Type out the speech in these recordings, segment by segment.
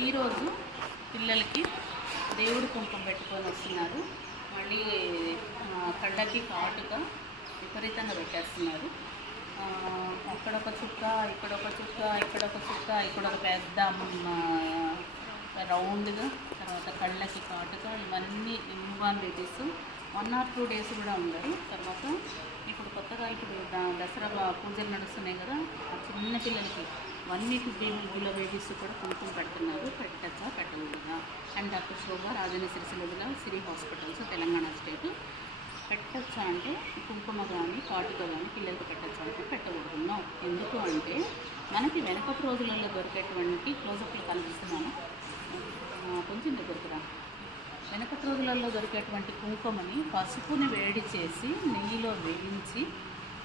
ఈరోజు పిల్లలకి దేవుడి కుంకుమ పెట్టుకొని వస్తున్నారు. మళ్ళీ కళ్ళకి కాటుగా విపరీతంగా పెట్టేస్తున్నారు. అక్కడొక చుక్క, ఇక్కడొక చుక్క, ఇక్కడొక చుక్క, ఇక్కడొక పెద్ద రౌండ్గా, తర్వాత కళ్ళకి కాటుగా, ఇవన్నీ న్యూబార్న్ బేబీస్ 1 or 2 days కూడా ఉండరు. తర్వాత ఇప్పుడు కొత్తగా దసరా పూజలు నడుస్తున్నాయి కదా, ఆ చిన్న పిల్లలకి 1 week బేబీస్ కూడా కుంకుమ పెడుతున్నారు. పెట్టచ్చా పెట్టకూడదా? And doctor Shobha Rajanna Sircilla Siri hospitals Telangana state. పెట్టచ్చా అంటే కుంకుమ కానీ కాటుక కానీ పిల్లలకి పెట్టచ్చా అంటే పెట్టకూడదు. ఎందుకు అంటే మనకి వెనకటి రోజులలో దొరికేటువంటి క్లోజప్లు కనిపిస్తున్నాను కొంచెం దగ్గరకురా. వెనకటి రోజులలో దొరికేటువంటి కుంకుమని పసుపుని వేడి చేసి నెయ్యిలో వేయించి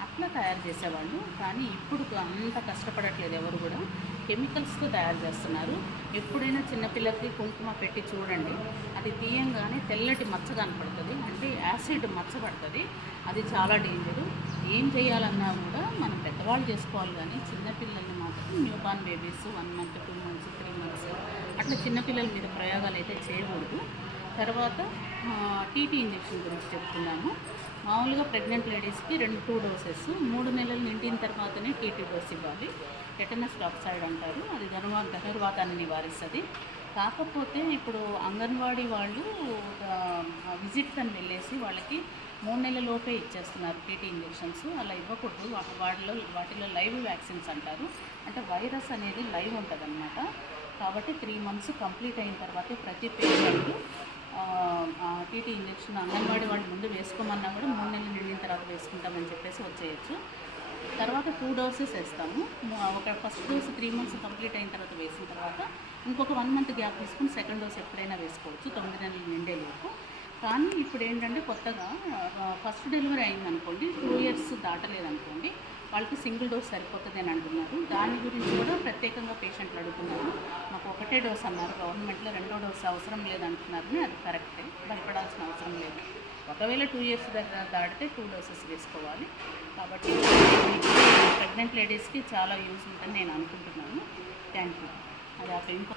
అట్లా తయారు చేసేవాళ్ళు. కానీ ఇప్పుడు అంత కష్టపడట్లేదు ఎవరు కూడా, కెమికల్స్తో తయారు చేస్తున్నారు. ఎప్పుడైనా చిన్నపిల్లలకి కుంకుమ పెట్టి చూడండి, అది తీయంగానే తెల్లటి మచ్చ కనపడుతుంది, అంటే యాసిడ్ మచ్చ పడుతుంది. అది చాలా డేంజరు. ఏం చేయాలన్నా కూడా మనం పెద్దవాళ్ళు చేసుకోవాలి, కానీ చిన్నపిల్లల్ని మాత్రం newborn babies 1 month 2 months 3 months అట్లా చిన్నపిల్లల మీద ప్రయోగాలు అయితే చేయకూడదు. తర్వాత టీటీ ఇంజెక్షన్ గురించి చెప్తున్నాము. మామూలుగా ప్రెగ్నెంట్ లేడీస్కి 2 doses 3 నెలలు నిండిన తర్వాతనే టీటీ డోస్ ఇవ్వాలి. టెటనస్ టాక్సైడ్ అంటారు, అది ధనుర్వాతాన్ని నివారిస్తుంది. కాకపోతే ఇప్పుడు అంగన్వాడీ వాళ్ళు విజిట్స్ అని వెళ్ళేసి వాళ్ళకి 3 నెలలలోపే ఇచ్చేస్తున్నారు టీటీ ఇంజెక్షన్స్. అలా ఇవ్వకూడదు. వాటిలో లైవ్ వ్యాక్సిన్స్ అంటారు, అంటే వైరస్ అనేది లైవ్ ఉంటుంది అన్నమాట. కాబట్టి 3 months కంప్లీట్ అయిన తర్వాతే ప్రతి పేషెంట్ టీటీ ఇంజెక్షన్ అంగన్వాడీ వాళ్ళు ముందు వేసుకోమన్నా కూడా 3 నెలలు నిండిన తర్వాత వేసుకుంటామని చెప్పేసి వచ్చేయచ్చు. తర్వాత 2 doses వేస్తాము. ఫస్ట్ డోస్ 3 months కంప్లీట్ అయిన తర్వాత వేసిన తర్వాత ఇంకొక 1 month గ్యాప్ తీసుకుని సెకండ్ డోస్ ఎప్పుడైనా వేసుకోవచ్చు 9 నెలలు నిండేలోపు. కానీ ఇప్పుడు ఏంటంటే కొత్తగా ఫస్ట్ డెలివరీ అయిందనుకోండి, 2 years దాటలేదనుకోండి, వాళ్ళకి సింగిల్ డోస్ సరిపోతుంది అని అంటున్నారు. దాని గురించి కూడా ప్రత్యేకంగా పేషెంట్లు అడుగుతున్నారు. మాకు 1 డోస్ అన్నారు, గవర్నమెంట్లో 2వ డోస్ అవసరం లేదంటున్నారు. అది కరెక్టే, భయపడాల్సిన అవసరం లేదు. ఒకవేళ 2 years దగ్గర దాటితే 2 doses వేసుకోవాలి. కాబట్టి ప్రెగ్నెంట్ లేడీస్కి చాలా యూజ్ ఉంటుందని నేను అనుకుంటున్నాను. Thank you. అది ఆ పెయిన్